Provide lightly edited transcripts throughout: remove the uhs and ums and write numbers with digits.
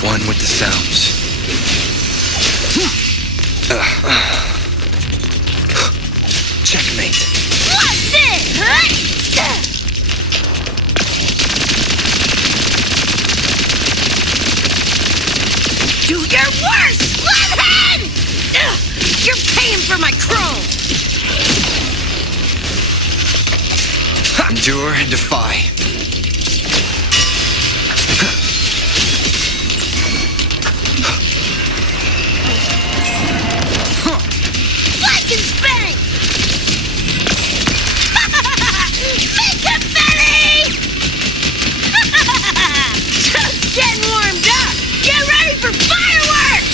One with the sounds. Checkmate. What's this? Do your worst, Sludhead! You're paying for my chrome! Endure and defy. Flank and spank! Make confetti! Just getting warmed up! Get ready for fireworks!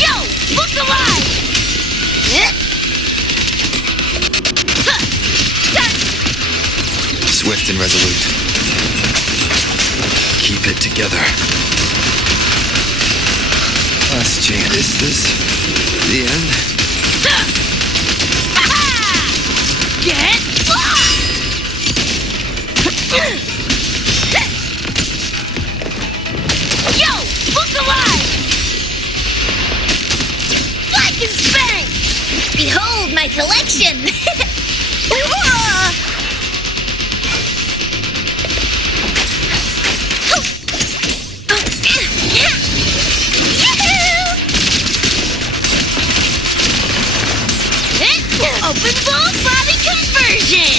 Yo, look alive! Swift and resolute. Keep it together. Last chance. Is this the end? Get lost! Yo, look alive! Flank and spank! Behold my collection! Open full body conversion!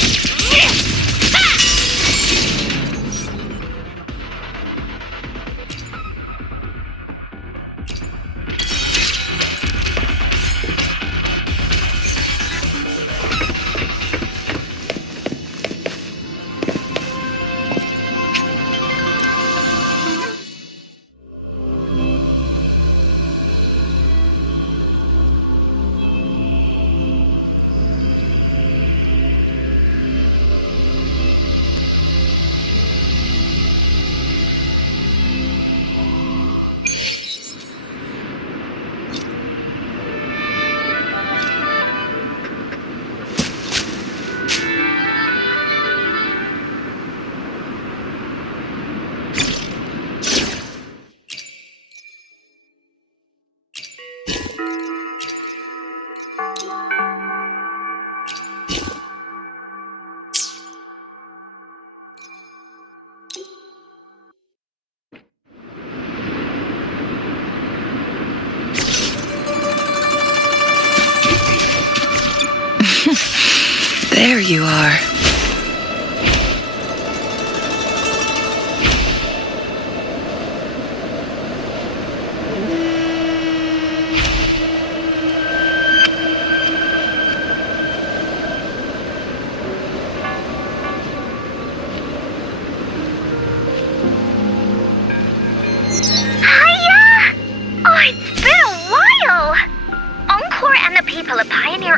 There you are.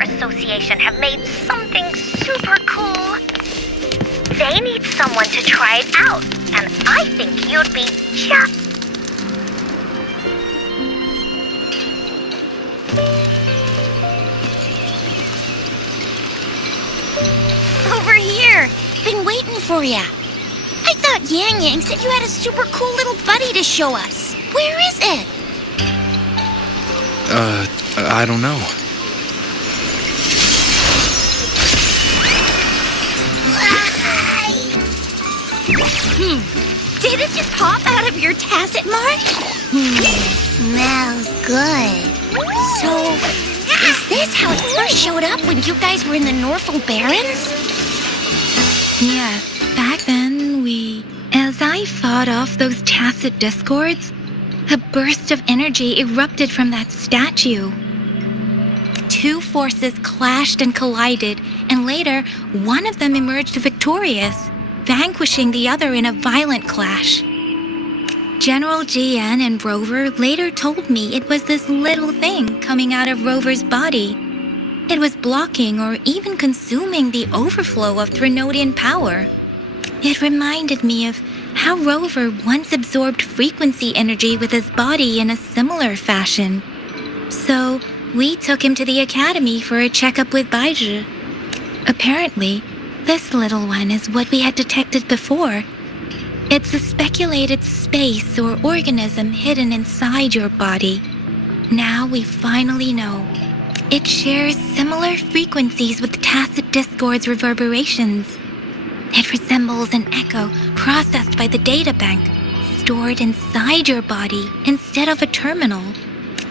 Association have made something super cool. They need someone to try it out, and I think you'd be just... waiting for ya. I thought Yang Yang said you had a super cool little buddy to show us. Where is it? I don't know. Did it just pop out of your tacit mark? Smells good. So, is this how it first showed up when you guys were in the Norfolk Barrens? Yes, back then as I fought off those tacit discords, a burst of energy erupted from that statue. Two forces clashed and collided, and later, one of them emerged victorious, vanquishing the other in a violent clash. General GN and Rover later told me it was this little thing coming out of Rover's body. It was blocking or even consuming the overflow of Threnodian power. It reminded me of how Rover once absorbed frequency energy with his body in a similar fashion. So, we took him to the academy for a checkup with Baizhi. Apparently, this little one is what we had detected before. It's a speculated space or organism hidden inside your body. Now we finally know. It shares similar frequencies with tacit discord's reverberations. It resembles an echo processed by the data bank, stored inside your body instead of a terminal.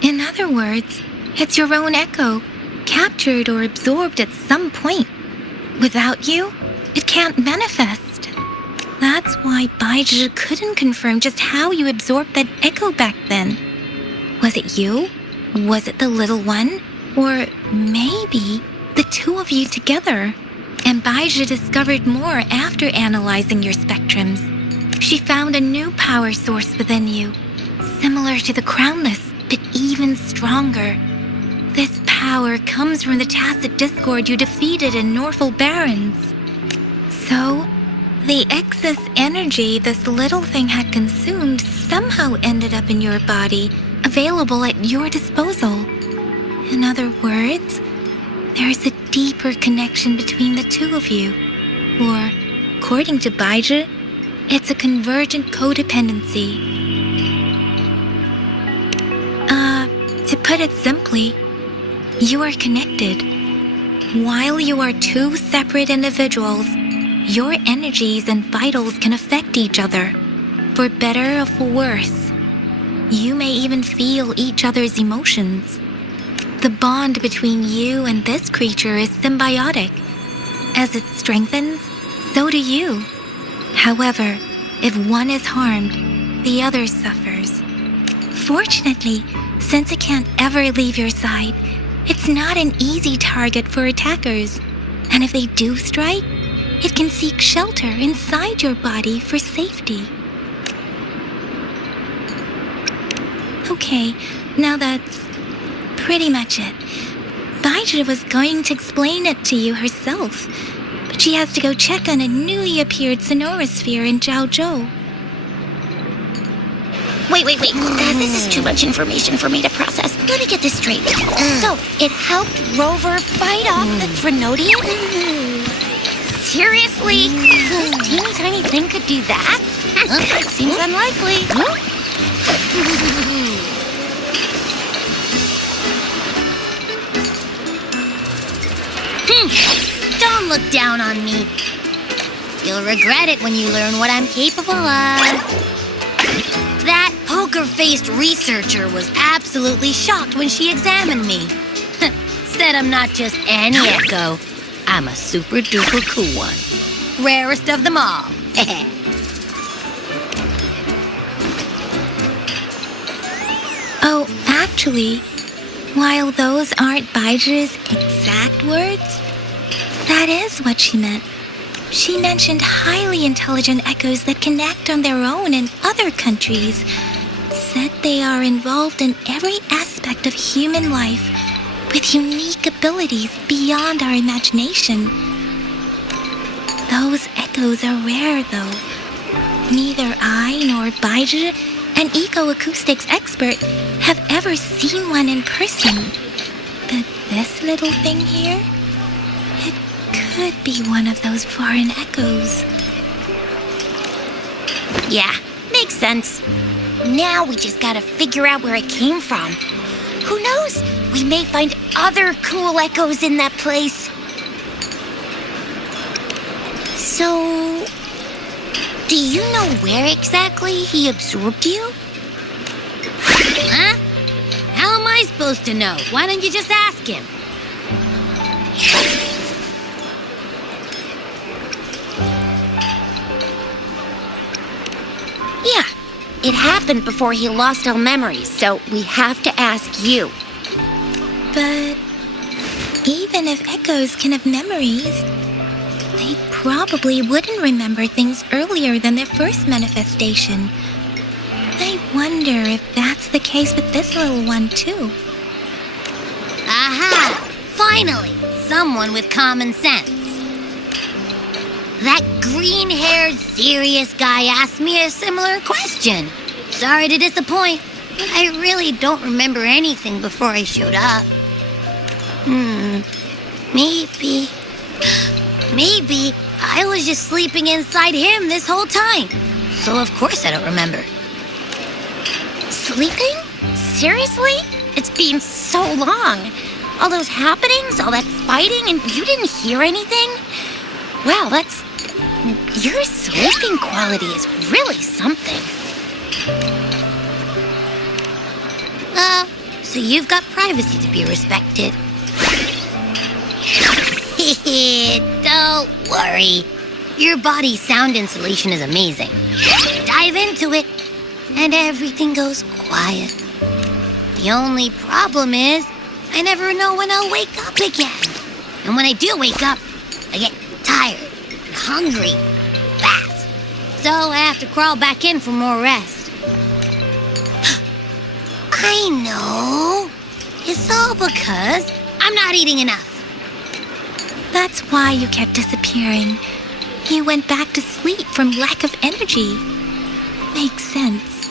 In other words, it's your own echo, captured or absorbed at some point. Without you, it can't manifest. That's why Baizhi couldn't confirm just how you absorbed that echo back then. Was it you? Was it the little one? Or maybe the two of you together? And Baizhi discovered more after analyzing your spectrums. She found a new power source within you, similar to the Crownless, but even stronger. This power comes from the tacit discord you defeated in Norfolk Barrens. So, the excess energy this little thing had consumed somehow ended up in your body, available at your disposal. In other words, there's a deeper connection between the two of you. Or, according to Baizhi, it's a convergent codependency. To put it simply, you are connected. While you are two separate individuals, your energies and vitals can affect each other, for better or for worse. You may even feel each other's emotions. The bond between you and this creature is symbiotic. As it strengthens, so do you. However, if one is harmed, the other suffers. Fortunately, since it can't ever leave your side, it's not an easy target for attackers. And if they do strike, it can seek shelter inside your body for safety. Okay, now that's pretty much it. Baizhi was going to explain it to you herself, but she has to go check on a newly appeared sonorosphere in Zhaozhou. Wait. This is too much information for me to process. Let me get this straight. So, it helped Rover fight off the Threnodian? Seriously? This teeny tiny thing could do that? Seems unlikely. Don't look down on me. You'll regret it when you learn what I'm capable of. That poker-faced researcher was absolutely shocked when she examined me. Said I'm not just any echo. I'm a super-duper cool one. Rarest of them all. Oh, actually, while those aren't Baizhi's exact words, that is what she meant. She mentioned highly intelligent echoes that can act on their own in other countries. Said they are involved in every aspect of human life with unique abilities beyond our imagination. Those echoes are rare, though. Neither I nor Baizhi, an eco-acoustics expert, have ever seen one in person. But this little thing here, it could be one of those foreign echoes. Yeah, makes sense. Now we just gotta figure out where it came from. Who knows? We may find other cool echoes in that place. So, do you know where exactly he absorbed you? Huh? How am I supposed to know? Why don't you just ask him? Yeah, it happened before he lost all memories, so we have to ask you. But even if echoes can have memories, they probably wouldn't remember things earlier than their first manifestation. I wonder if that's the case with this little one, too. Aha! Finally, someone with common sense. That green-haired, serious guy asked me a similar question. Sorry to disappoint, but I really don't remember anything before I showed up. Maybe I was just sleeping inside him this whole time. So of course I don't remember. Sleeping? Seriously? It's been so long. All those happenings, all that fighting, and you didn't hear anything? Wow, your sleeping quality is really something. So you've got privacy to be respected. Don't worry. Your body's sound insulation is amazing. Dive into it, and everything goes quiet. The only problem is, I never know when I'll wake up again. And when I do wake up, I get tired and hungry fast. So I have to crawl back in for more rest. I know. It's all because I'm not eating enough. That's why you kept disappearing. You went back to sleep from lack of energy. Makes sense.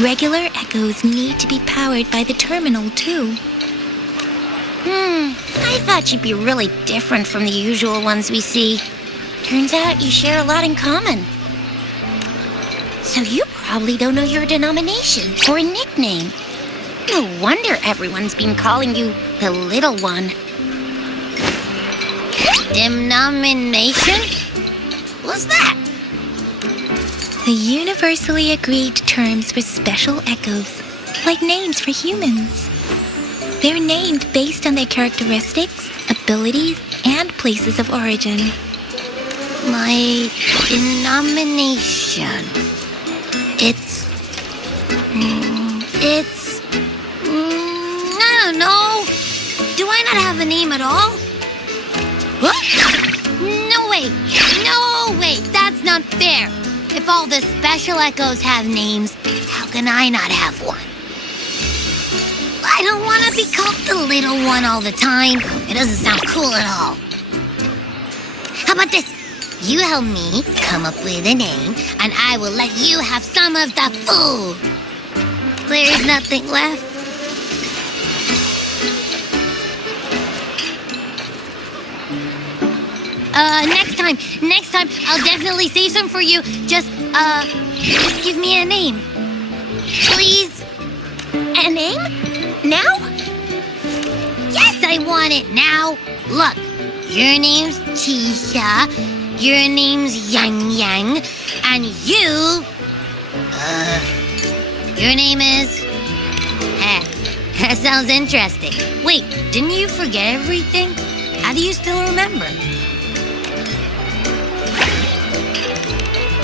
Regular echoes need to be powered by the terminal, too. I thought you'd be really different from the usual ones we see. Turns out you share a lot in common. So you probably don't know your denomination or a nickname. No wonder everyone's been calling you the Little One. Denomination? What's that? The universally agreed terms for special echoes, like names for humans. They're named based on their characteristics, abilities, and places of origin. My denomination. I don't know. Do I not have a name at all? What? No way, that's not fair. If all the special echoes have names, how can I not have one? I don't want to be called the Little One all the time. It doesn't sound cool at all. How about this? You help me come up with a name, and I will let you have some of the food. There's nothing left. Next time, I'll definitely save some for you. Just give me a name. Please? A name? Now? Yes, I want it now. Look, your name's Tisha, your name's Yang Yang, and your name is... that sounds interesting. Wait, didn't you forget everything? How do you still remember?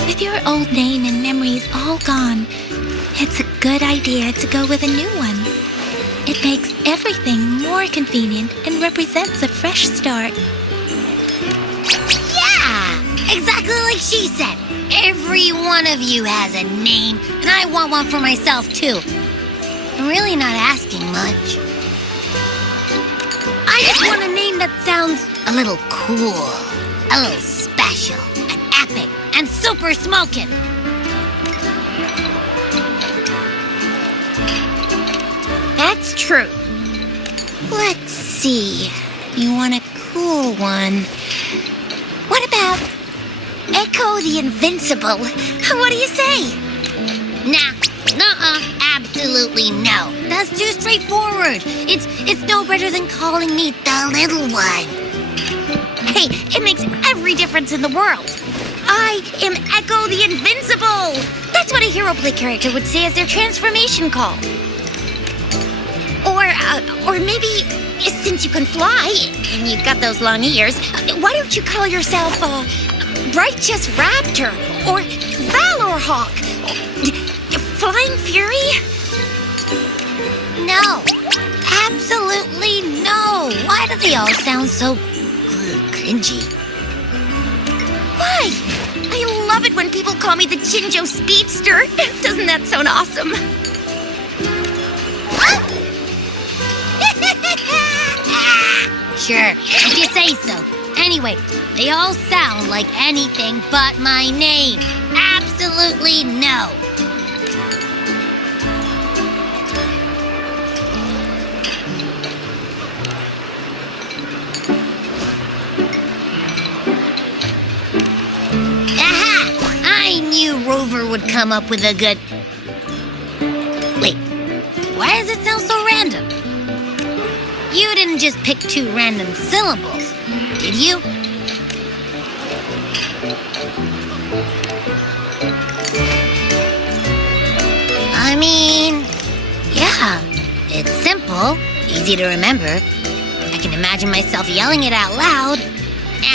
With your old name and memories all gone, it's a good idea to go with a new one. It makes everything more convenient and represents a fresh start. Yeah, exactly like she said. Every one of you has a name, and I want one for myself, too. I'm really not asking much. I just want a name that sounds a little cool, a little special, and epic, and super smoking. That's true. Let's see. You want a cool one. What about Echo the Invincible. What do you say? Nah, absolutely no. That's too straightforward. It's no better than calling me the little one. Hey, it makes every difference in the world. I am Echo the Invincible. That's what a hero play character would say as their transformation call. Or maybe, since you can fly and you've got those long ears, why don't you call yourself Righteous Raptor or Valor Hawk? Flying Fury? No, absolutely no. Why do they all sound so cringy? Why? I love it when people call me the Chinjo Speedster. Doesn't that sound awesome? Sure, if you say so. Anyway, they all sound like anything but my name. Absolutely no. Aha! I knew Rover would come up with a good... Wait, why does it sound so random? You didn't just pick two random syllables, did you? I mean, yeah, it's simple, easy to remember. I can imagine myself yelling it out loud,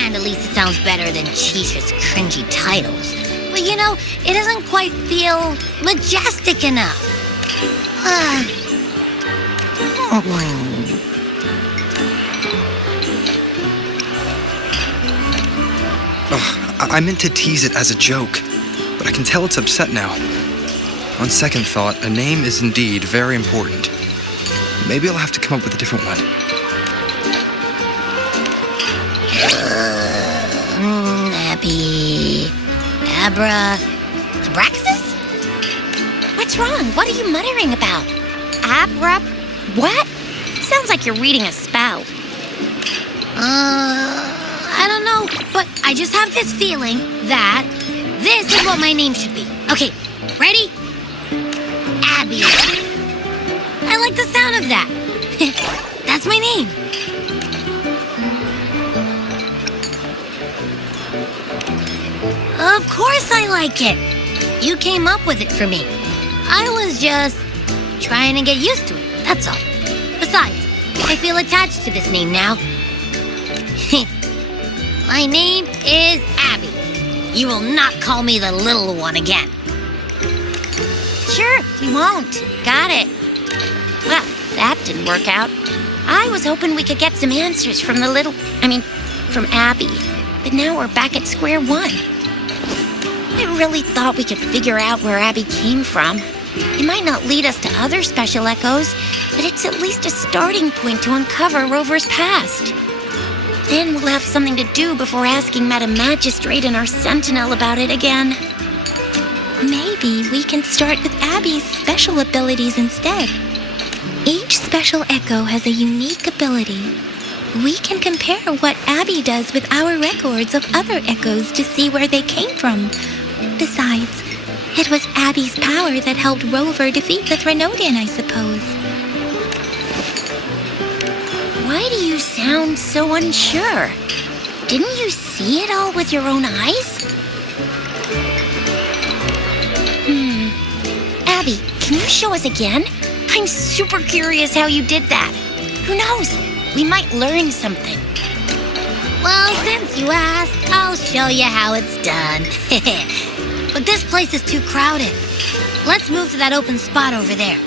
and at least it sounds better than Chisha's cringy titles. But you know, it doesn't quite feel majestic enough. I meant to tease it as a joke, but I can tell it's upset now. On second thought, a name is indeed very important. Maybe I'll have to come up with a different one. Abby... Abraxas? What's wrong? What are you muttering about? What? Sounds like you're reading a spell. I don't know, but I just have this feeling that this is what my name should be. Okay, ready? Abby. I like the sound of that. That's my name. Of course I like it. You came up with it for me. I was just trying to get used to it, that's all. Besides, I feel attached to this name now. My name is Abby. You will not call me the little one again. Sure, we won't. Got it. Well, that didn't work out. I was hoping we could get some answers from from Abby. But now we're back at square one. I really thought we could figure out where Abby came from. It might not lead us to other special echoes, but it's at least a starting point to uncover Rover's past. Then we'll have something to do before asking Madam Magistrate and our Sentinel about it again. Maybe we can start with Abby's special abilities instead. Each special echo has a unique ability. We can compare what Abby does with our records of other echoes to see where they came from. Besides, it was Abby's power that helped Rover defeat the Threnodian, I suppose. Why do you sound so unsure? Didn't you see it all with your own eyes? Abby, can you show us again? I'm super curious how you did that. Who knows? We might learn something. Well, since you asked, I'll show you how it's done. But this place is too crowded. Let's move to that open spot over there.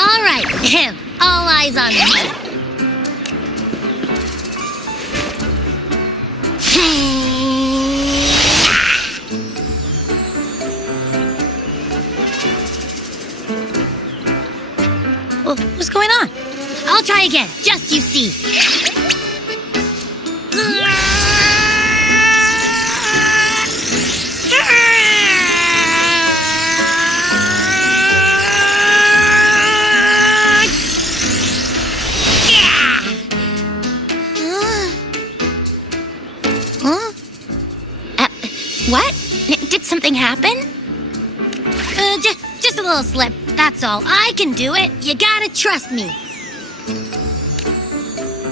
All right, all eyes on me. What's going on? I'll try again, just you see. Huh? What? Did something happen? Just a little slip, that's all. I can do it. You gotta trust me.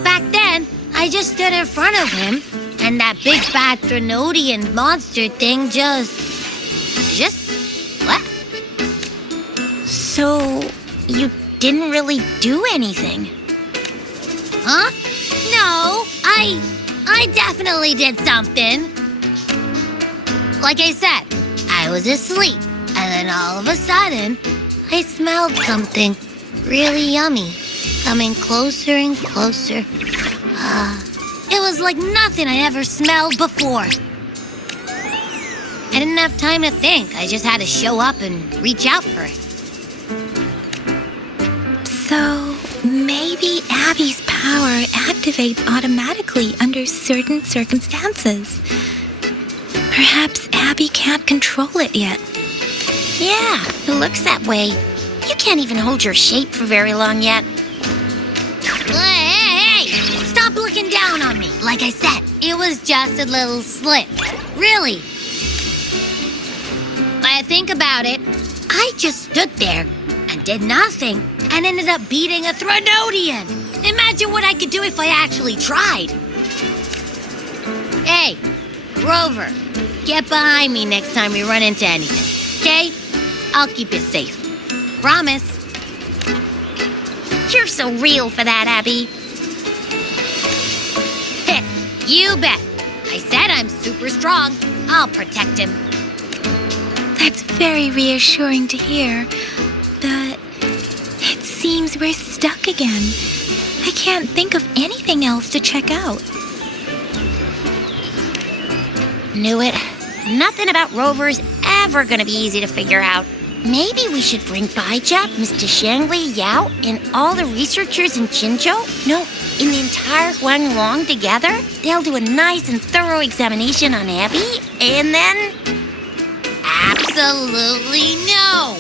Back then, I just stood in front of him, and that big bad Threnodian monster thing just left. So, you didn't really do anything? Huh? No, I definitely did something. Like I said, I was asleep, and then all of a sudden, I smelled something really yummy, coming closer and closer. It was like nothing I ever smelled before. I didn't have time to think. I just had to show up and reach out for it. So, maybe Abby's power activates automatically under certain circumstances. Perhaps Abby can't control it yet. Yeah, it looks that way. You can't even hold your shape for very long yet. Hey! Stop looking down on me. Like I said, it was just a little slip. Really. When I think about it, I just stood there and did nothing and ended up beating a Threnodian. Imagine what I could do if I actually tried. Hey, Rover, get behind me next time we run into anything, okay? I'll keep you safe. Promise. You're so real for that, Abby. You bet. I said I'm super strong. I'll protect him. That's very reassuring to hear, but it seems we're stuck again. I can't think of anything else to check out. Knew it. Nothing about Rover's ever gonna be easy to figure out. Maybe we should bring Baijia, Mr. Changli, Yao, and all the researchers in Jinzhou? No, in the entire Huanglong together? They'll do a nice and thorough examination on Abby, and then... Absolutely no.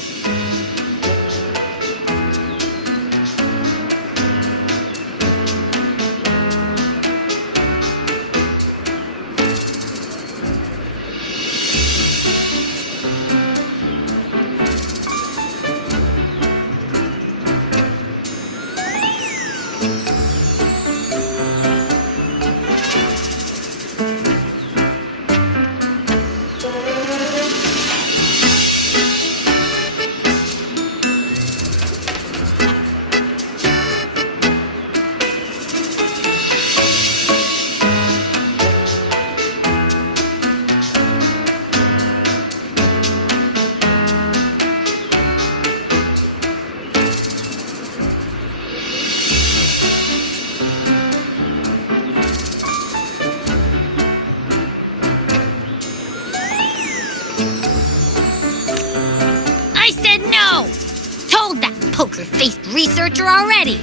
Poker-faced researcher already.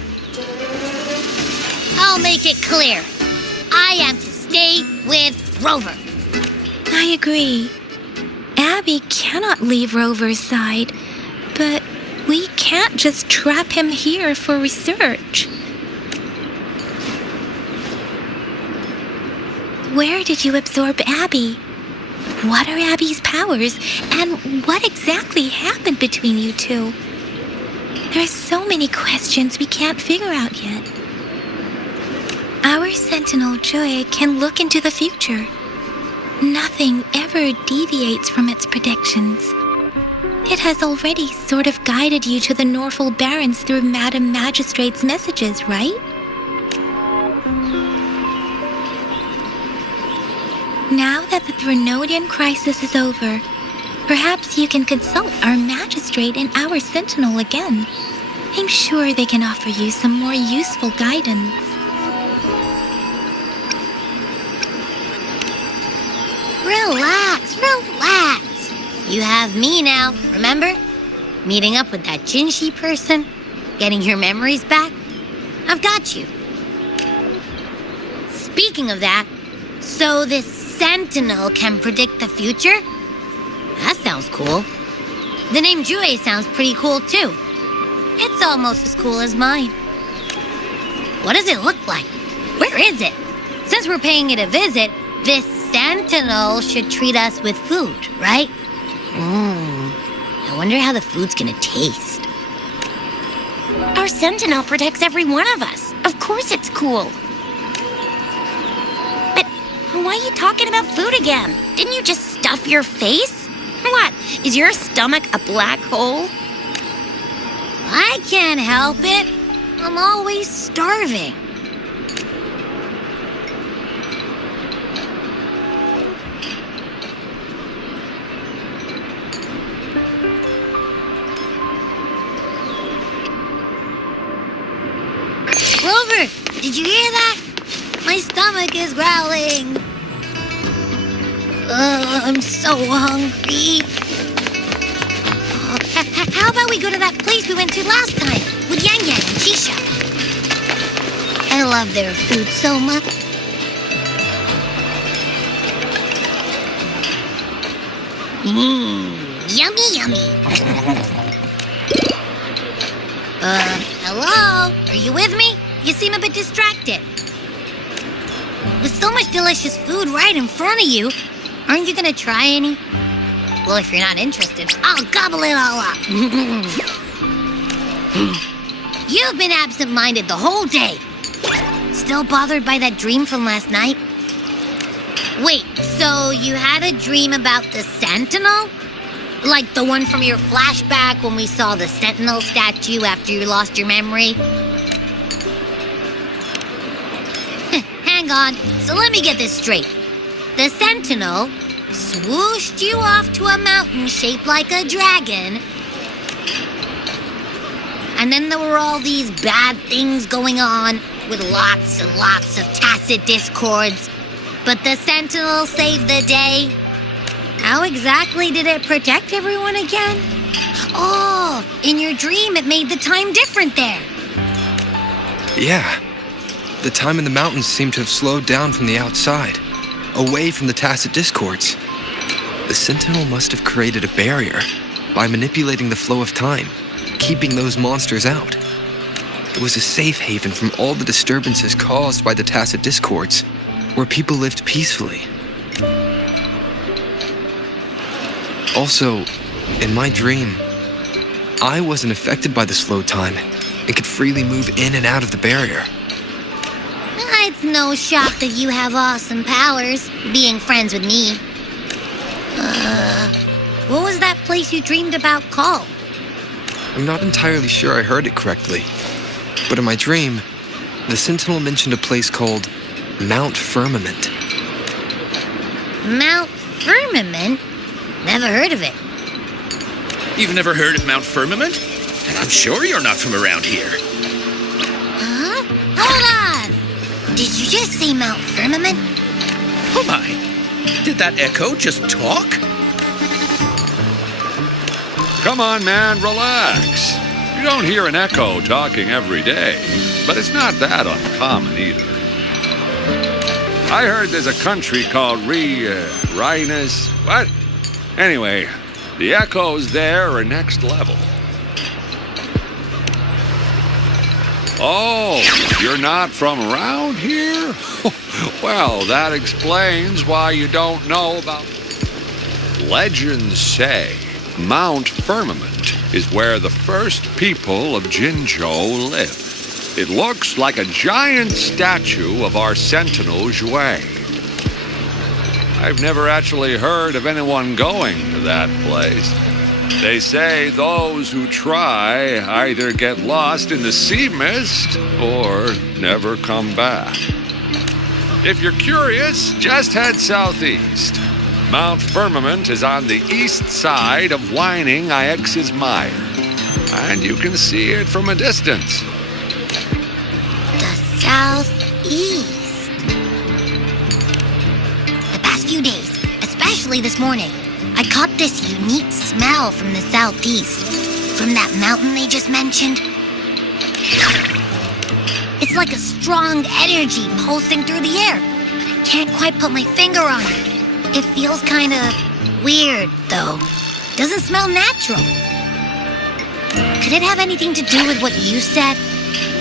I'll make it clear. I am to stay with Rover. I agree. Abby cannot leave Rover's side, but we can't just trap him here for research. Where did you absorb Abby? What are Abby's powers, and what exactly happened between you two? There are so many questions we can't figure out yet. Our Sentinel Joy can look into the future. Nothing ever deviates from its predictions. It has already sort of guided you to the Norfolk Barrens through Madam Magistrate's messages, right? Now that the Threnodian crisis is over, perhaps you can consult our Magistrate and our Sentinel again. I'm sure they can offer you some more useful guidance. Relax, relax. You have me now, remember? Meeting up with that Jinshi person, getting your memories back. I've got you. Speaking of that, so this Sentinel can predict the future? That sounds cool. The name Jue sounds pretty cool too. It's almost as cool as mine. What does it look like? Where is it? Since we're paying it a visit, This sentinel should treat us with food, right? I wonder how the food's gonna taste. Our sentinel protects every one of us. Of course it's cool. But why are you talking about food again? Didn't you just stuff your face? What? Is your stomach a black hole? I can't help it. I'm always starving. Rover, did you hear that? My stomach is growling. I'm so hungry. How about we go to that place we went to last time with Yang Yang and Chisha? I love their food so much. Yummy, yummy. Hello? Are you with me? You seem a bit distracted. With so much delicious food right in front of you, aren't you gonna try any? Well, if you're not interested, I'll gobble it all up. You've been absent-minded the whole day. Still bothered by that dream from last night? Wait, so you had a dream about the Sentinel? Like the one from your flashback when we saw the Sentinel statue after you lost your memory? Hang on, so let me get this straight. The Sentinel swooshed you off to a mountain shaped like a dragon. And then there were all these bad things going on with lots and lots of tacit discords. But the Sentinel saved the day. How exactly did it protect everyone again? Oh, in your dream it made the time different there. Yeah. The time in the mountains seemed to have slowed down from the outside, away from the tacit discords. The Sentinel must have created a barrier by manipulating the flow of time, keeping those monsters out. It was a safe haven from all the disturbances caused by the tacit discords, where people lived peacefully. Also, in my dream, I wasn't affected by the slow time and could freely move in and out of the barrier. It's no shock that you have awesome powers, being friends with me. What was that place you dreamed about called? I'm not entirely sure I heard it correctly, but in my dream, the Sentinel mentioned a place called Mount Firmament. Mount Firmament? Never heard of it. You've never heard of Mount Firmament? And I'm sure you're not from around here. Huh? Hold on! Did you just say Mount Firmament? Oh my! Did that echo just talk? Come on, man, relax. You don't hear an echo talking every day, but it's not that uncommon either. I heard there's a country called Rhinus. What? Anyway, the echoes there are next level. Oh, you're not from around here? Well, that explains why you don't know about... Legends say Mount Firmament is where the first people of Jinzhou lived. It looks like a giant statue of our Sentinel Jue. I've never actually heard of anyone going to that place. They say those who try either get lost in the sea mist or never come back. If you're curious, just head southeast. Mount Firmament is on the east side of Whining Ix's Mire, and you can see it from a distance. The southeast. The past few days, especially this morning, I caught this unique smell from the southeast, from that mountain they just mentioned. It's like a strong energy pulsing through the air, but I can't quite put my finger on it. It feels kind of weird, though. Doesn't smell natural. Could it have anything to do with what you said?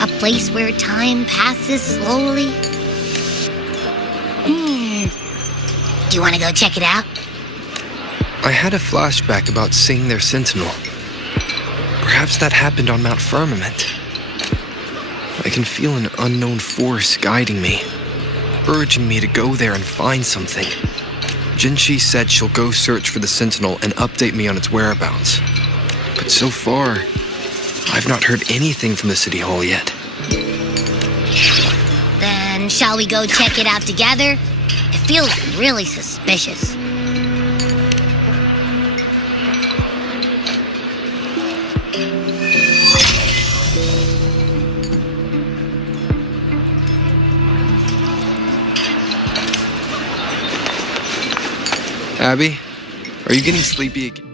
A place where time passes slowly? Do you want to go check it out? I had a flashback about seeing their sentinel. Perhaps that happened on Mount Firmament. I can feel an unknown force guiding me, urging me to go there and find something. Jinchi said she'll go search for the sentinel and update me on its whereabouts. But so far, I've not heard anything from the City Hall yet. Then shall we go check it out together? It feels really suspicious. Abby, are you getting sleepy again?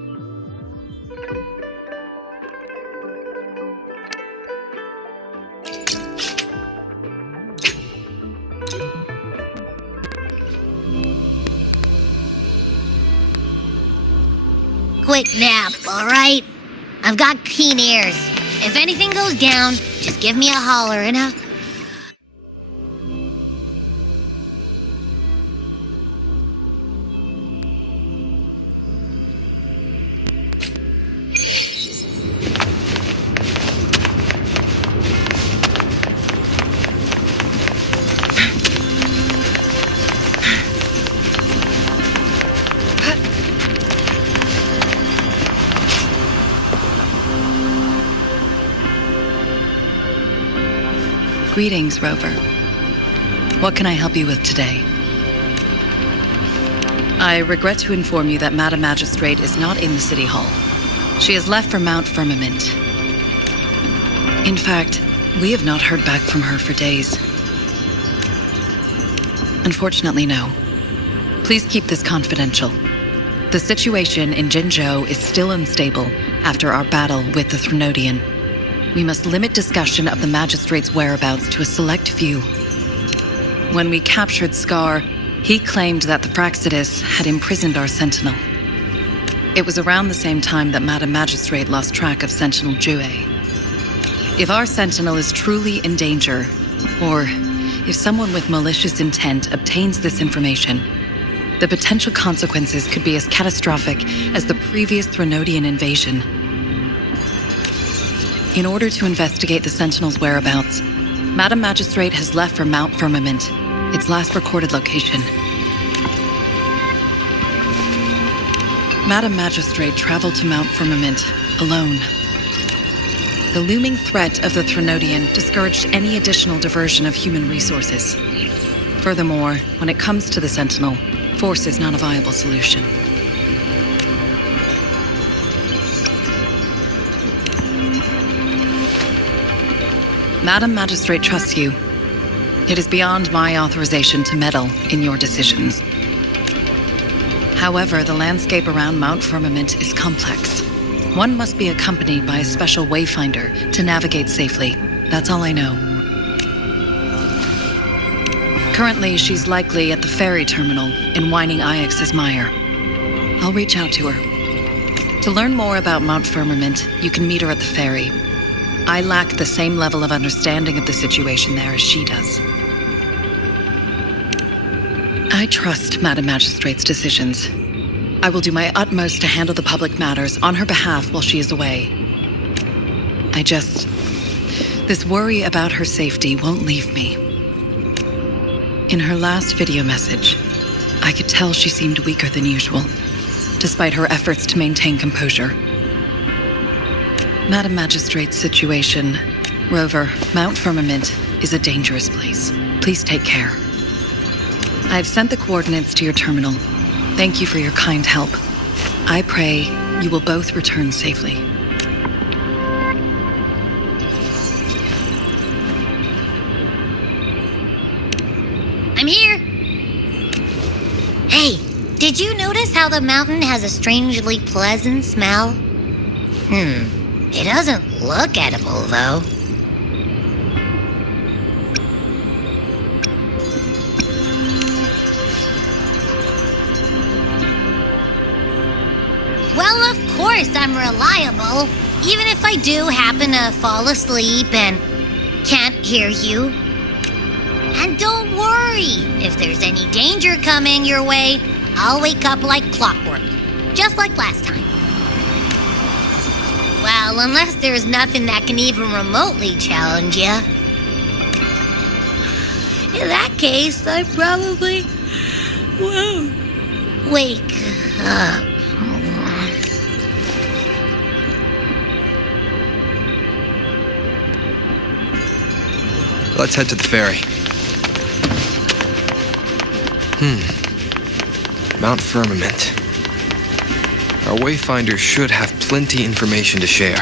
Quick nap, all right? I've got keen ears. If anything goes down, just give me a holler and I'll... Greetings, Rover. What can I help you with today? I regret to inform you that Madam Magistrate is not in the City Hall. She has left for Mount Firmament. In fact, we have not heard back from her for days. Unfortunately, no. Please keep this confidential. The situation in Jinzhou is still unstable after our battle with the Threnodian. We must limit discussion of the Magistrate's whereabouts to a select few. When we captured Scar, he claimed that the Praxidus had imprisoned our Sentinel. It was around the same time that Madam Magistrate lost track of Sentinel Jue. If our Sentinel is truly in danger, or if someone with malicious intent obtains this information, the potential consequences could be as catastrophic as the previous Threnodian invasion. In order to investigate the Sentinel's whereabouts, Madam Magistrate has left for Mount Firmament, its last recorded location. Madam Magistrate traveled to Mount Firmament alone. The looming threat of the Threnodian discouraged any additional diversion of human resources. Furthermore, when it comes to the Sentinel, force is not a viable solution. Madam Magistrate trusts you. It is beyond my authorization to meddle in your decisions. However, the landscape around Mount Firmament is complex. One must be accompanied by a special wayfinder to navigate safely. That's all I know. Currently, she's likely at the ferry terminal in Whining Ix's Mire. I'll reach out to her. To learn more about Mount Firmament, you can meet her at the ferry. I lack the same level of understanding of the situation there as she does. I trust Madam Magistrate's decisions. I will do my utmost to handle the public matters on her behalf while she is away. This worry about her safety won't leave me. In her last video message, I could tell she seemed weaker than usual, despite her efforts to maintain composure. Madam Magistrate's situation, Rover, Mount Firmament is a dangerous place. Please take care. I've sent the coordinates to your terminal. Thank you for your kind help. I pray you will both return safely. I'm here! Hey, did you notice how the mountain has a strangely pleasant smell? It doesn't look edible, though. Well, of course I'm reliable, even if I do happen to fall asleep and can't hear you. And don't worry, if there's any danger coming your way, I'll wake up like clockwork, just like last time. Well, unless there's nothing that can even remotely challenge you. In that case, I probably won't wake up. Let's head to the ferry. Mount Firmament. Our wayfinder should have plenty information to share.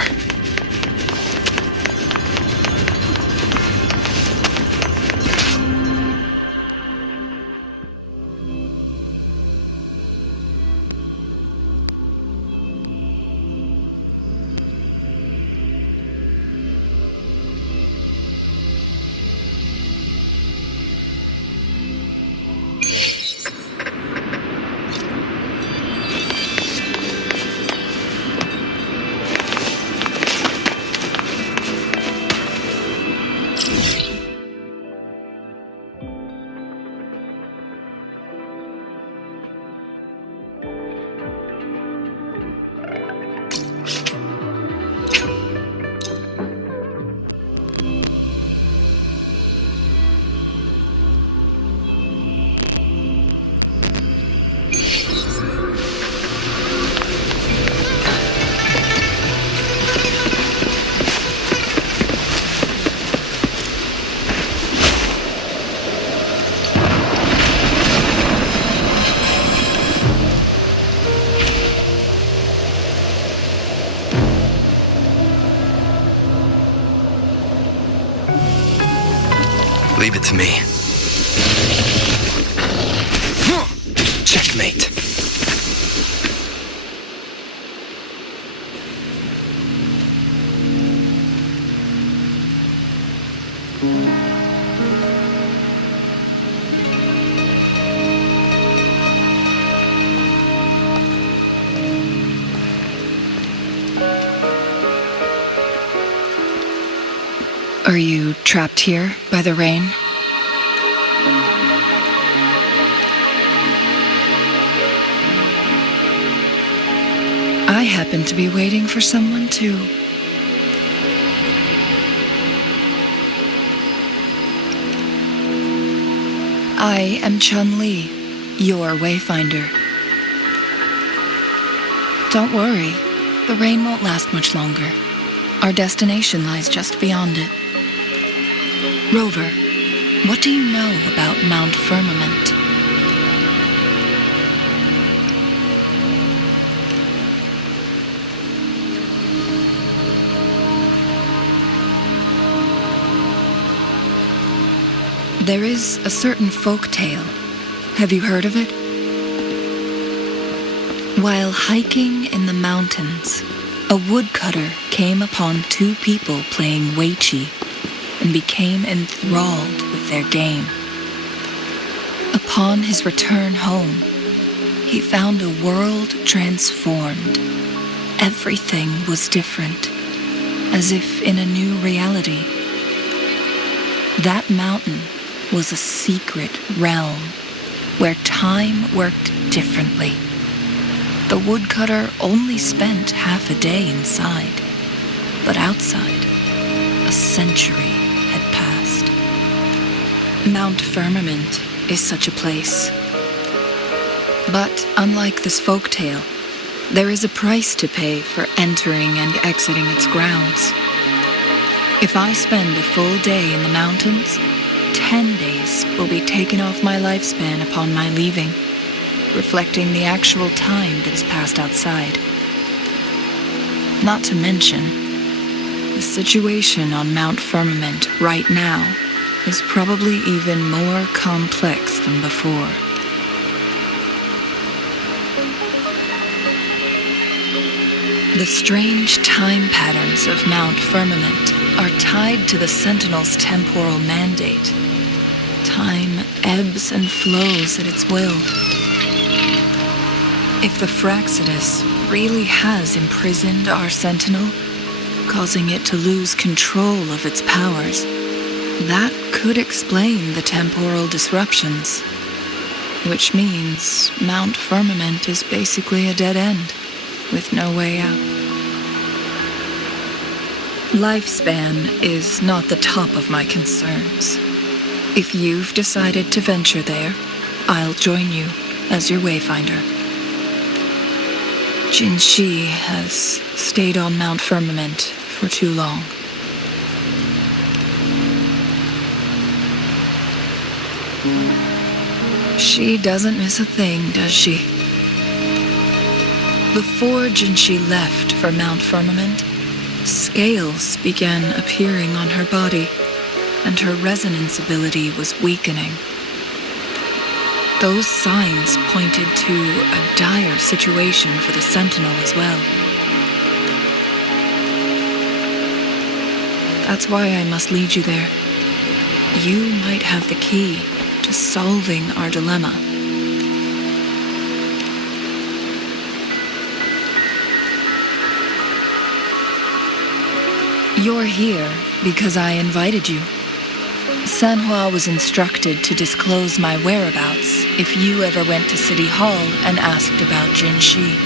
Leave it to me. Checkmate. Are you trapped here by the rain? I happen to be waiting for someone too. I am Changli, your wayfinder. Don't worry, the rain won't last much longer. Our destination lies just beyond it. Rover, what do you know about Mount Firmament? There is a certain folk tale. Have you heard of it? While hiking in the mountains, a woodcutter came upon two people playing Weiqi and became enthralled with their game. Upon his return home, he found a world transformed. Everything was different, as if in a new reality. That mountain was a secret realm where time worked differently. The woodcutter only spent half a day inside, but outside, a century had passed. Mount Firmament is such a place. But unlike this folktale, there is a price to pay for entering and exiting its grounds. If I spend a full day in the mountains, 10 days will be taken off my lifespan upon my leaving, reflecting the actual time that has passed outside. Not to mention, the situation on Mount Firmament right now is probably even more complex than before. The strange time patterns of Mount Firmament are tied to the Sentinel's temporal mandate. Time ebbs and flows at its will. If the Fraxidus really has imprisoned our Sentinel, causing it to lose control of its powers, that could explain the temporal disruptions. which means Mount Firmament is basically a dead end, with no way out. Lifespan is not the top of my concerns. If you've decided to venture there, I'll join you as your wayfinder. Jinshi has stayed on Mount Firmament for too long. She doesn't miss a thing, does she? Before Jinshi left for Mount Firmament, scales began appearing on her body, and her resonance ability was weakening. Those signs pointed to a dire situation for the Sentinel as well. That's why I must lead you there. You might have the key to solving our dilemma. You're here because I invited you. Sanhua was instructed to disclose my whereabouts if you ever went to City Hall and asked about Jinshi.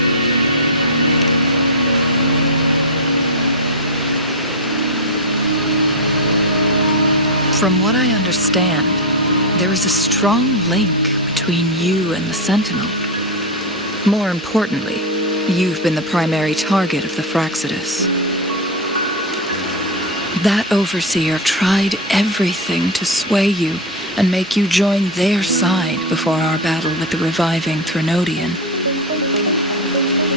From what I understand, there is a strong link between you and the Sentinel. More importantly, you've been the primary target of the Fraxidus. That overseer tried everything to sway you and make you join their side before our battle with the reviving Threnodian.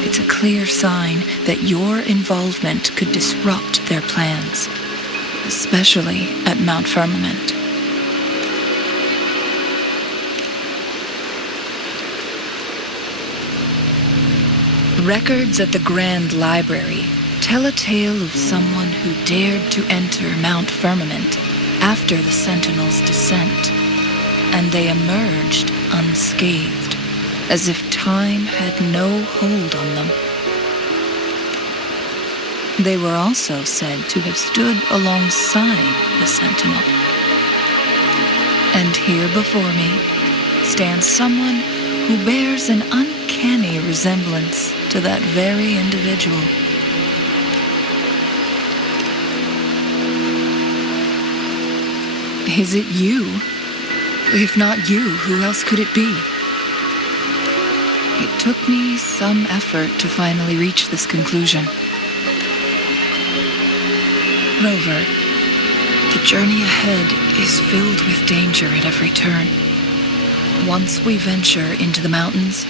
It's a clear sign that your involvement could disrupt their plans, especially at Mount Firmament. Records at the Grand Library tell a tale of someone who dared to enter Mount Firmament after the Sentinel's descent, and they emerged unscathed, as if time had no hold on them. They were also said to have stood alongside the Sentinel. And here before me stands someone who bears an uncanny resemblance to that very individual. Is it you? If not you, who else could it be? It took me some effort to finally reach this conclusion. Rover, the journey ahead is filled with danger at every turn. Once we venture into the mountains,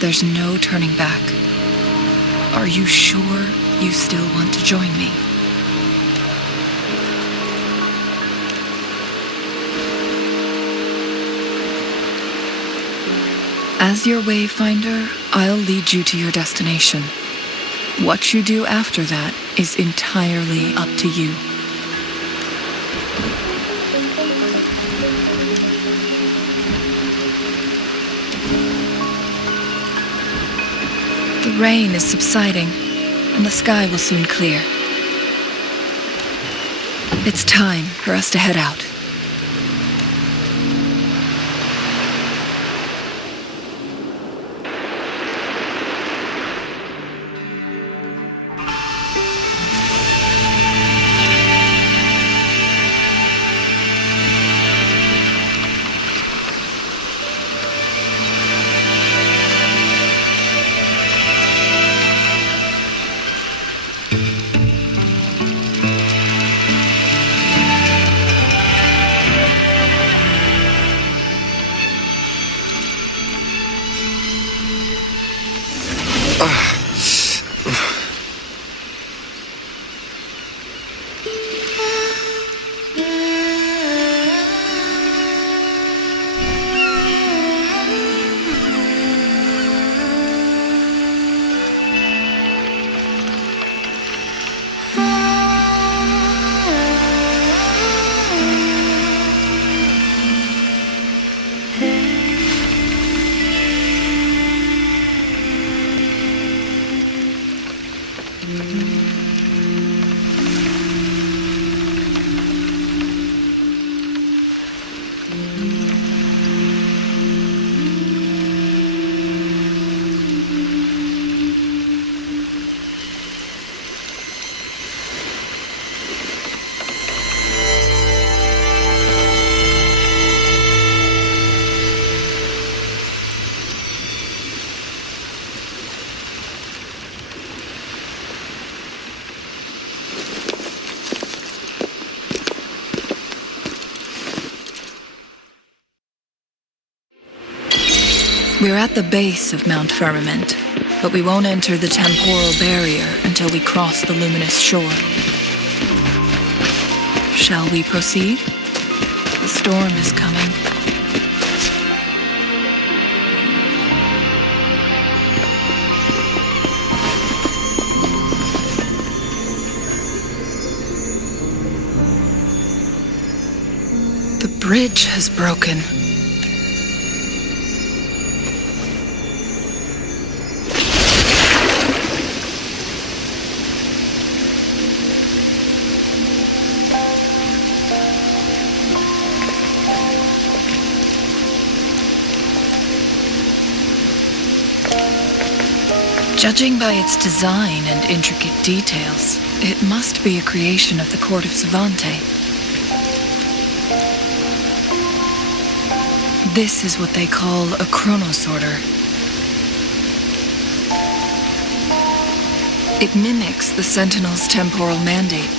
there's no turning back. Are you sure you still want to join me? As your wayfinder, I'll lead you to your destination. What you do after that is entirely up to you. The rain is subsiding, and the sky will soon clear. It's time for us to head out. We're at the base of Mount Firmament, but we won't enter the temporal barrier until we cross the luminous shore. Shall we proceed? The storm is coming. The bridge has broken. Judging by its design and intricate details, it must be a creation of the court of Savante. This is what they call a chronosorter. It mimics the Sentinel's temporal mandate,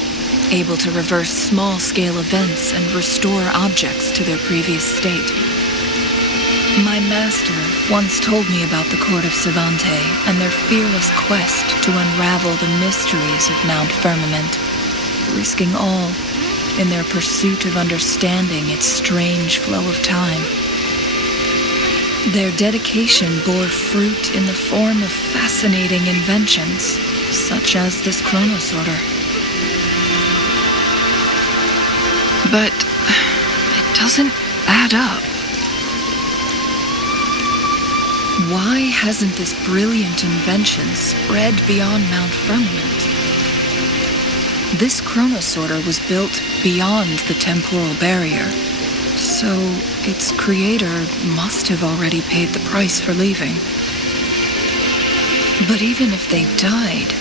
able to reverse small-scale events and restore objects to their previous state. My master once told me about the court of Savante and their fearless quest to unravel the mysteries of Mount Firmament, risking all in their pursuit of understanding its strange flow of time. Their dedication bore fruit in the form of fascinating inventions, such as this chronosorter. But it doesn't add up. Why hasn't this brilliant invention spread beyond Mount Firmament? This chronosorter was built beyond the temporal barrier, so its creator must have already paid the price for leaving. But even if they died,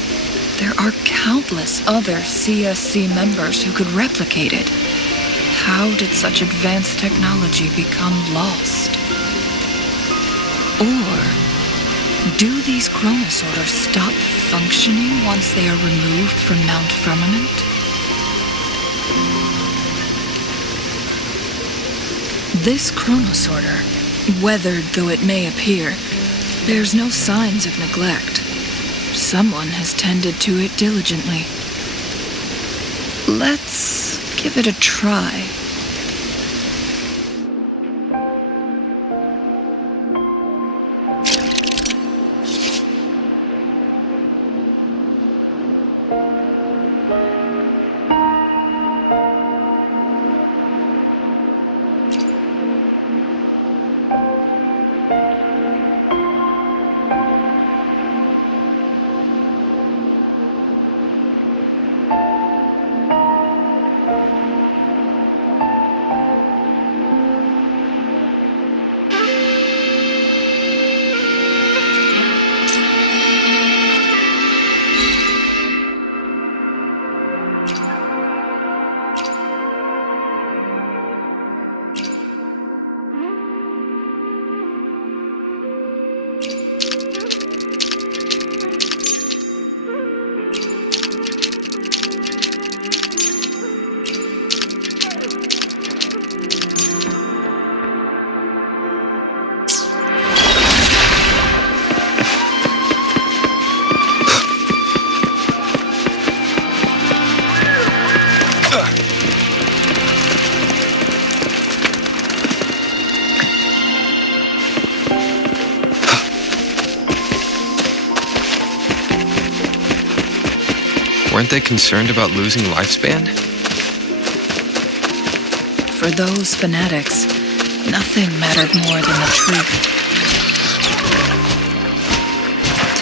there are countless other CSC members who could replicate it. How did such advanced technology become lost? Or do these chronosorters stop functioning once they are removed from Mount Firmament? This chronosorter, weathered though it may appear, bears no signs of neglect. Someone has tended to it diligently. Let's give it a try. Weren't they concerned about losing lifespan? For those fanatics, nothing mattered more than the truth.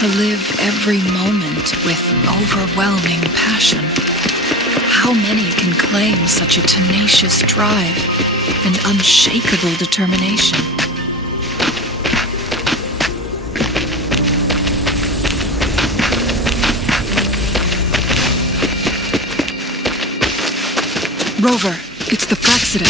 To live every moment with overwhelming passion. How many can claim such a tenacious drive and unshakable determination? Rover, it's the Fraxidus.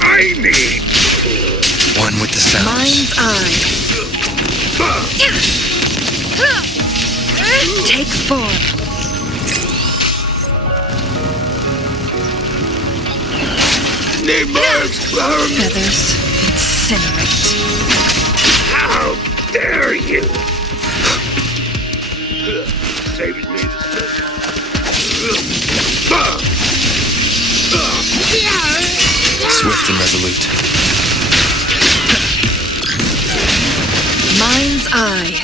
I need One with the sounds. Mind's eye. Take 4. Need more explode! Feathers incinerate. How dare you! Saves me Swift and resolute. Mind's eye.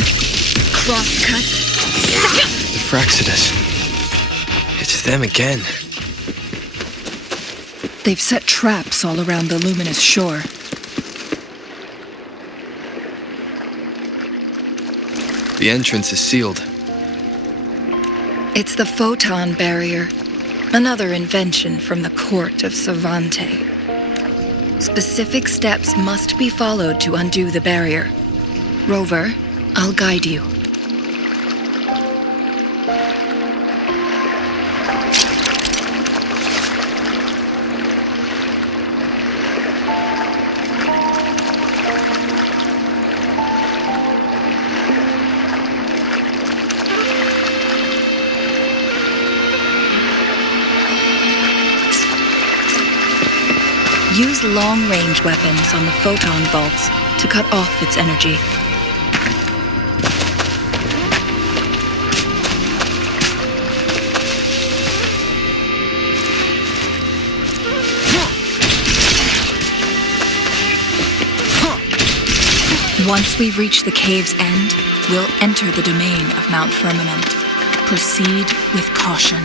Crosscut. The Fraxidus. It's them again. They've set traps all around the luminous shore. The entrance is sealed. It's the photon barrier, another invention from the court of Savante. Specific steps must be followed to undo the barrier. Rover, I'll guide you. Use long-range weapons on the photon vaults to cut off its energy. Once we've reached the cave's end, we'll enter the domain of Mount Firmament. Proceed with caution.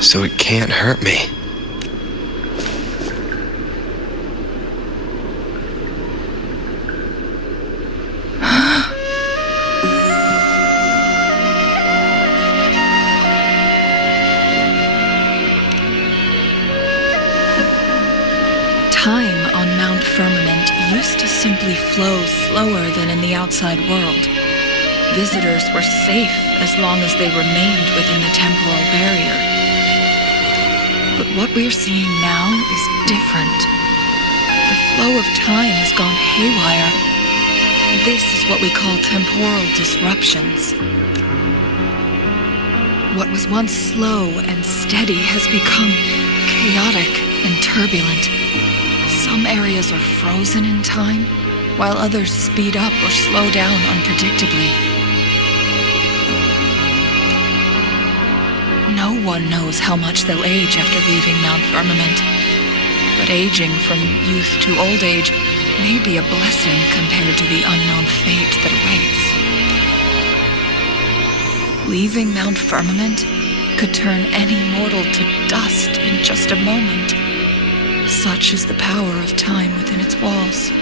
So it can't hurt me. Time on Mount Firmament used to simply flow slower than in the outside world. Visitors were safe as long as they remained within the temporal barrier. But what we're seeing now is different. The flow of time has gone haywire. This is what we call temporal disruptions. What was once slow and steady has become chaotic and turbulent. Some areas are frozen in time, while others speed up or slow down unpredictably. No one knows how much they'll age after leaving Mount Firmament, but aging from youth to old age may be a blessing compared to the unknown fate that awaits. Leaving Mount Firmament could turn any mortal to dust in just a moment. Such is the power of time within its walls.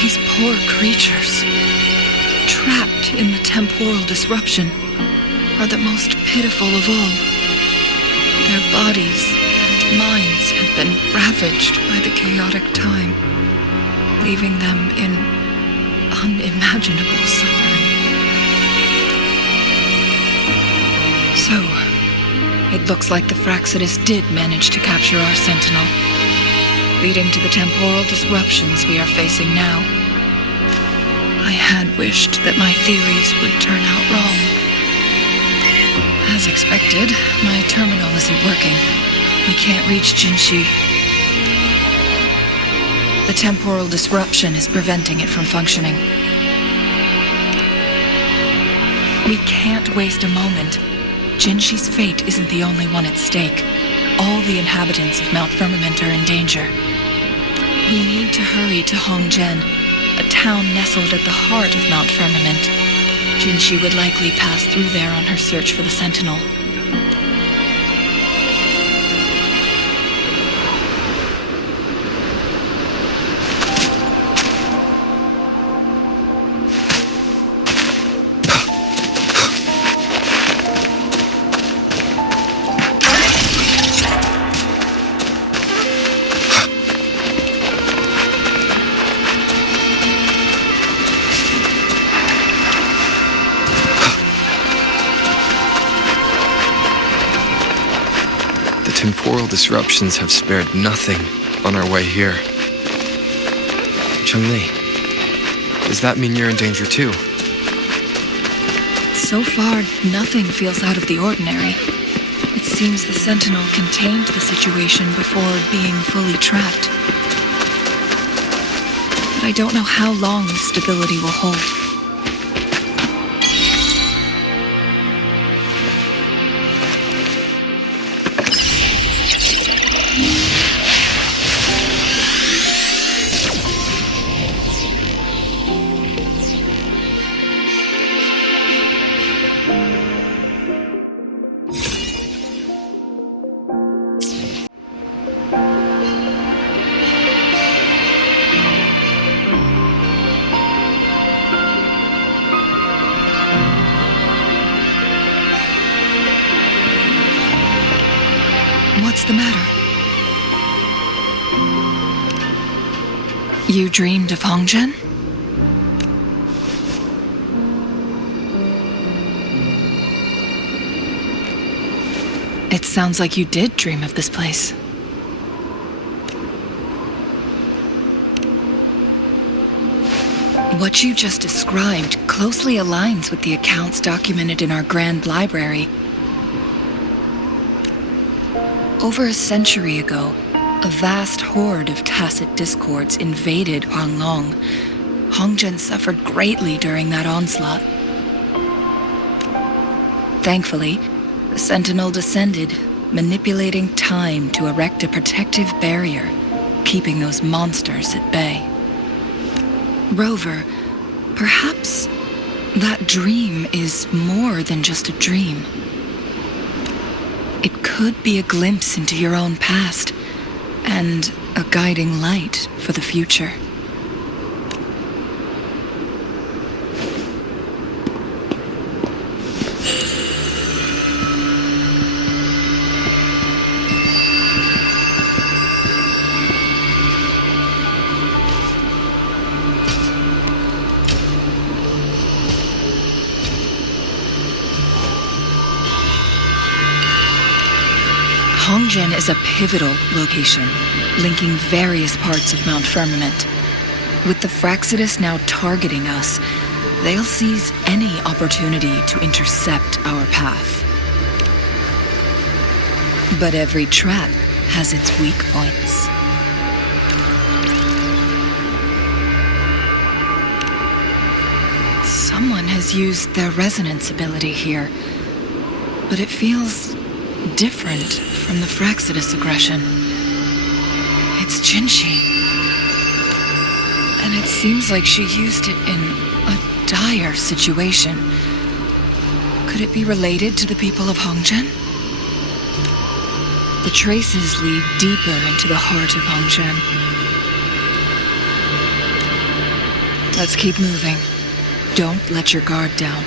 These poor creatures, trapped in the temporal disruption, are the most pitiful of all. Their bodies and minds have been ravaged by the chaotic time, leaving them in unimaginable suffering. So, it looks like the Fraxidus did manage to capture our sentinel, leading to the temporal disruptions we are facing now. I had wished that my theories would turn out wrong. As expected, my terminal isn't working. We can't reach Jinshi. The temporal disruption is preventing it from functioning. We can't waste a moment. Jinshi's fate isn't the only one at stake. All the inhabitants of Mount Firmament are in danger. We need to hurry to Hongzhen, a town nestled at the heart of Mount Firmament. Jinshi would likely pass through there on her search for the Sentinel. The temporal disruptions have spared nothing on our way here. Changli, does that mean you're in danger too? So far, nothing feels out of the ordinary. It seems the Sentinel contained the situation before being fully trapped. But I don't know how long the stability will hold. What's the matter? You dreamed of Hongzhen? It sounds like you did dream of this place. What you just described closely aligns with the accounts documented in our Grand Library. Over a century ago, a vast horde of tacit discords invaded Huanglong. Hongzhen suffered greatly during that onslaught. Thankfully, the Sentinel descended, manipulating time to erect a protective barrier, keeping those monsters at bay. Rover, perhaps that dream is more than just a dream. It could be a glimpse into your own past, and a guiding light for the future. Hongzhen is a pivotal location, linking various parts of Mount Firmament. With the Fraxidus now targeting us, they'll seize any opportunity to intercept our path. But every trap has its weak points. Someone has used their resonance ability here, but it feels different from the Fraxidus aggression. It's Jinshi. And it seems like she used it in a dire situation. Could it be related to the people of Hongzhen? The traces lead deeper into the heart of Hongzhen. Let's keep moving. Don't let your guard down.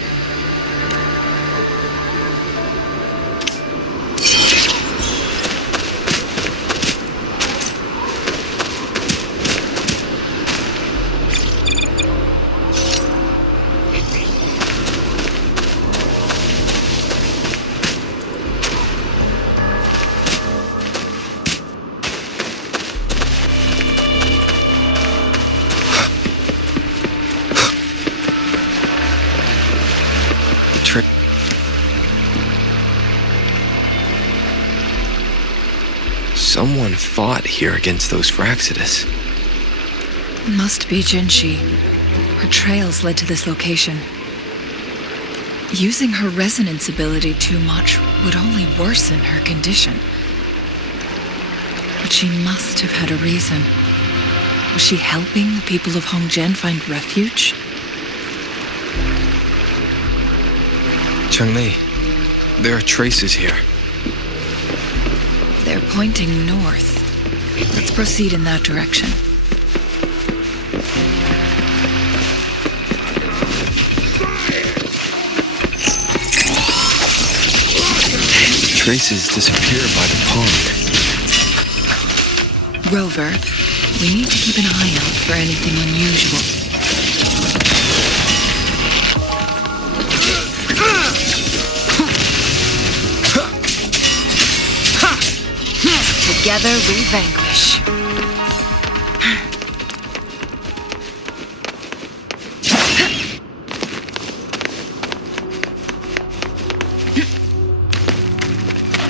Someone fought here against those Fraxidus. Must be Jinshi. Her trails led to this location. Using her resonance ability too much would only worsen her condition. But she must have had a reason. Was she helping the people of Hongzhen find refuge? Changli, there are traces here. They're pointing north. Let's proceed in that direction. Traces disappear by the pond. Rover, we need to keep an eye out for anything unusual. Together we vanquish.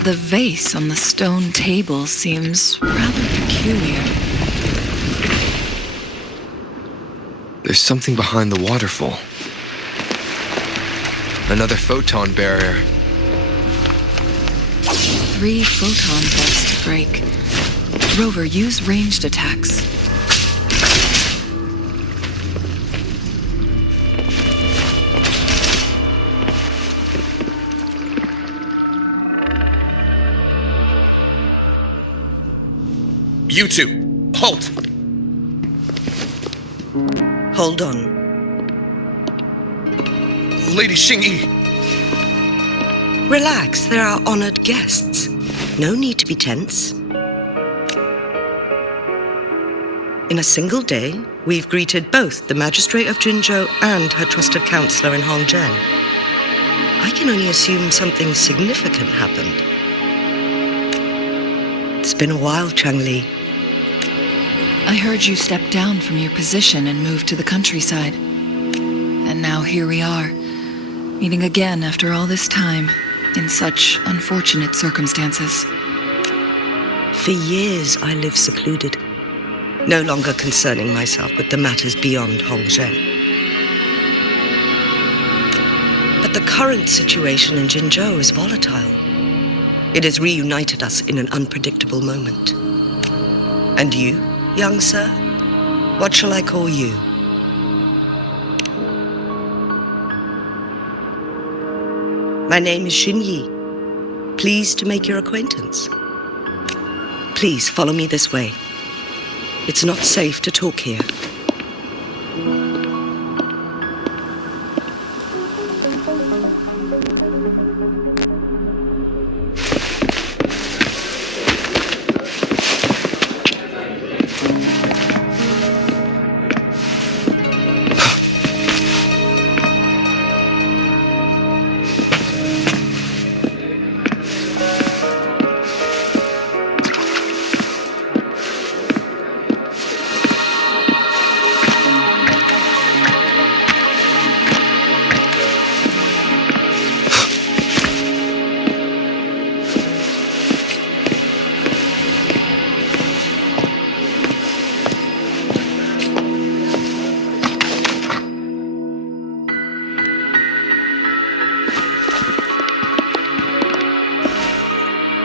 The vase on the stone table seems rather peculiar. There's something behind the waterfall. Another photon barrier. 3 photon bolts to break. Rover, use ranged attacks. You two, halt! Hold on. Lady Xingyi, Relax, there are honored guests. No need to be tense. In a single day, we've greeted both the Magistrate of Jinzhou and her trusted counselor in Hongzhen. I can only assume something significant happened. It's been a while, Changli. I heard you step down from your position and move to the countryside. And now here we are, meeting again after all this time, in such unfortunate circumstances. For years, I lived secluded, no longer concerning myself with the matters beyond Hongzhen. But the current situation in Jinzhou is volatile. It has reunited us in an unpredictable moment. And you, young sir? What shall I call you? My name is Xingyi. Pleased to make your acquaintance. Please follow me this way. It's not safe to talk here.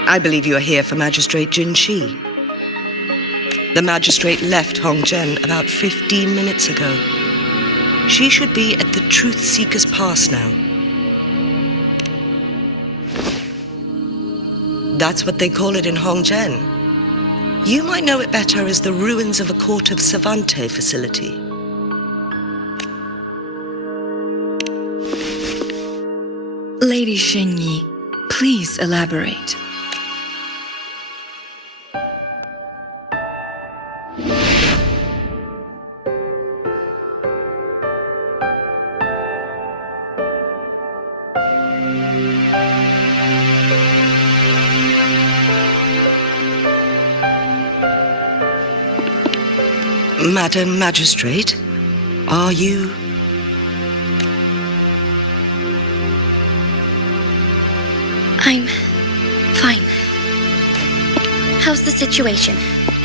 I believe you are here for Magistrate Jin Shi. The magistrate left Hongzhen about 15 minutes ago. She should be at the Truth Seeker's Pass now. That's what they call it in Hongzhen. You might know it better as the ruins of a Court of Savante facility. Lady Xingyi, please elaborate. Madam Magistrate, are you... I'm fine. How's the situation?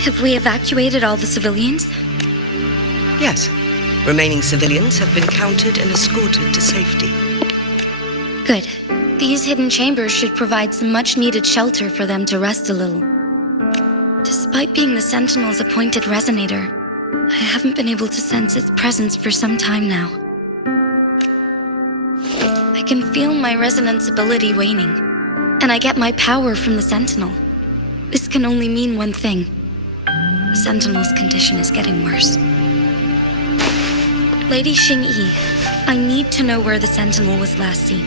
Have we evacuated all the civilians? Yes. Remaining civilians have been counted and escorted to safety. Good. These hidden chambers should provide some much-needed shelter for them to rest a little. Despite being the Sentinel's appointed resonator, I haven't been able to sense its presence for some time now. I can feel my resonance ability waning, and I get my power from the Sentinel. This can only mean one thing. The Sentinel's condition is getting worse. Lady Xingyi, I need to know where the Sentinel was last seen.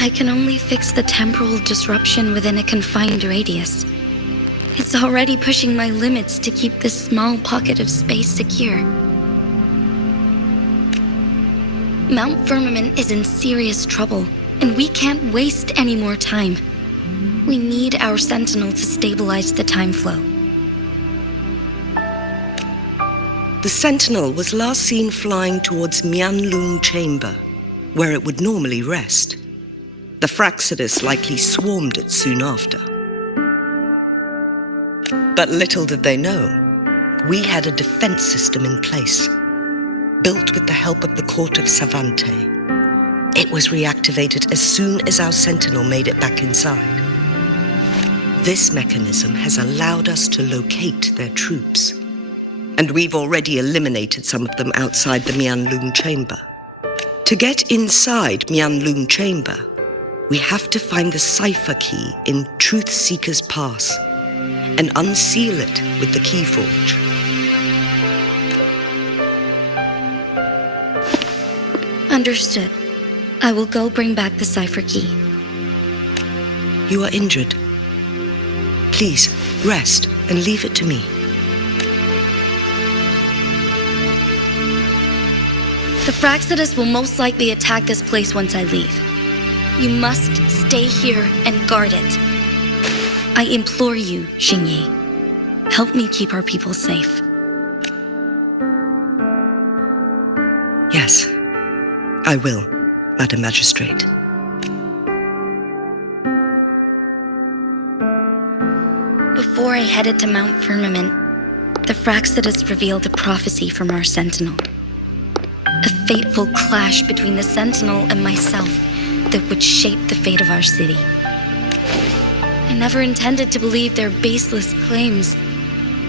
I can only fix the temporal disruption within a confined radius. It's already pushing my limits to keep this small pocket of space secure. Mount Firmament is in serious trouble, and we can't waste any more time. We need our Sentinel to stabilize the time flow. The Sentinel was last seen flying towards Mianlung Chamber, where it would normally rest. The Fraxidus likely swarmed it soon after. But little did they know, we had a defense system in place, built with the help of the court of Savante. It was reactivated as soon as our Sentinel made it back inside. This mechanism has allowed us to locate their troops, and we've already eliminated some of them outside the Mianlung Chamber. To get inside Mianlung Chamber, we have to find the cipher key in Truth Seeker's Pass and unseal it with the Keyforge. Understood. I will go bring back the cipher key. You are injured. Please, rest and leave it to me. The Fraxidus will most likely attack this place once I leave. You must stay here and guard it. I implore you, Xingyi. Help me keep our people safe. Yes, I will, Madam Magistrate. Before I headed to Mount Firmament, the Fraxidus revealed a prophecy from our Sentinel. A fateful clash between the Sentinel and myself that would shape the fate of our city. I never intended to believe their baseless claims,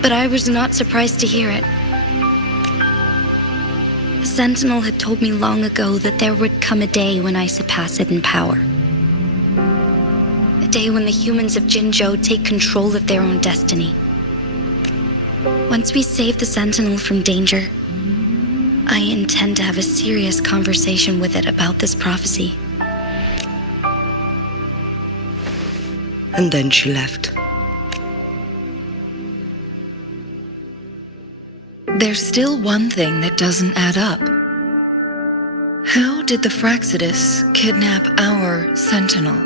but I was not surprised to hear it. The Sentinel had told me long ago that there would come a day when I surpass it in power. A day when the humans of Jinzhou take control of their own destiny. Once we save the Sentinel from danger, I intend to have a serious conversation with it about this prophecy. And then she left. There's still one thing that doesn't add up. How did the Fraxidus kidnap our Sentinel?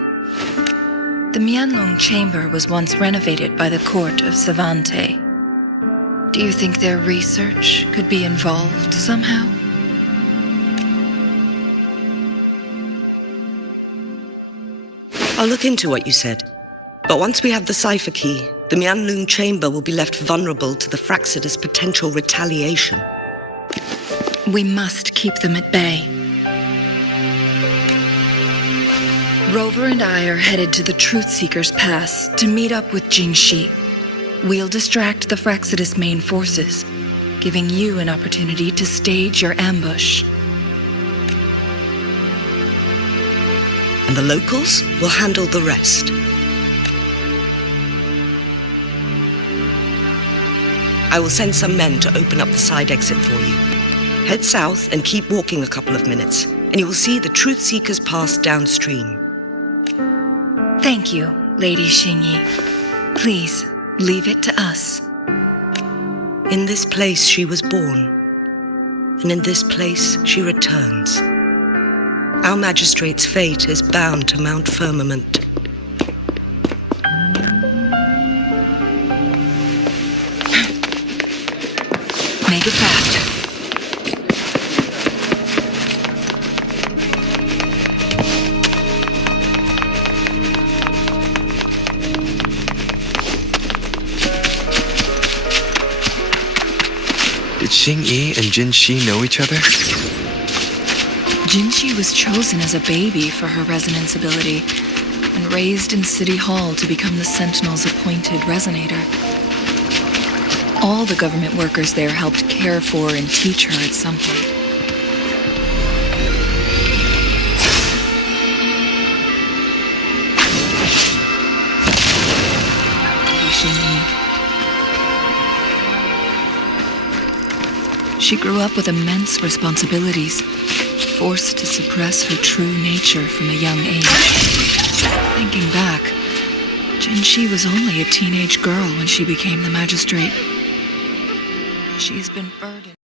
The Mianlung Chamber was once renovated by the court of Savante. Do you think their research could be involved somehow? I'll look into what you said. But once we have the cipher key, the Mianlung Chamber will be left vulnerable to the Fraxidus' potential retaliation. We must keep them at bay. Rover and I are headed to the Truth Seeker's Pass to meet up with Jingxi. We'll distract the Fraxidus' main forces, giving you an opportunity to stage your ambush. And the locals will handle the rest. I will send some men to open up the side exit for you. Head south and keep walking a couple of minutes, and you will see the Truth Seeker's Pass downstream. Thank you, Lady Xingyi. Please, leave it to us. In this place she was born, and in this place she returns. Our magistrate's fate is bound to Mount Firmament. Make it fast. Did Xingyi and Jinxi know each other? Jinxi was chosen as a baby for her resonance ability and raised in City Hall to become the Sentinel's appointed resonator. All the government workers there helped care for and teach her at some point. She grew up with immense responsibilities, forced to suppress her true nature from a young age. Thinking back, Jinxi was only a teenage girl when she became the magistrate. She's been burdened.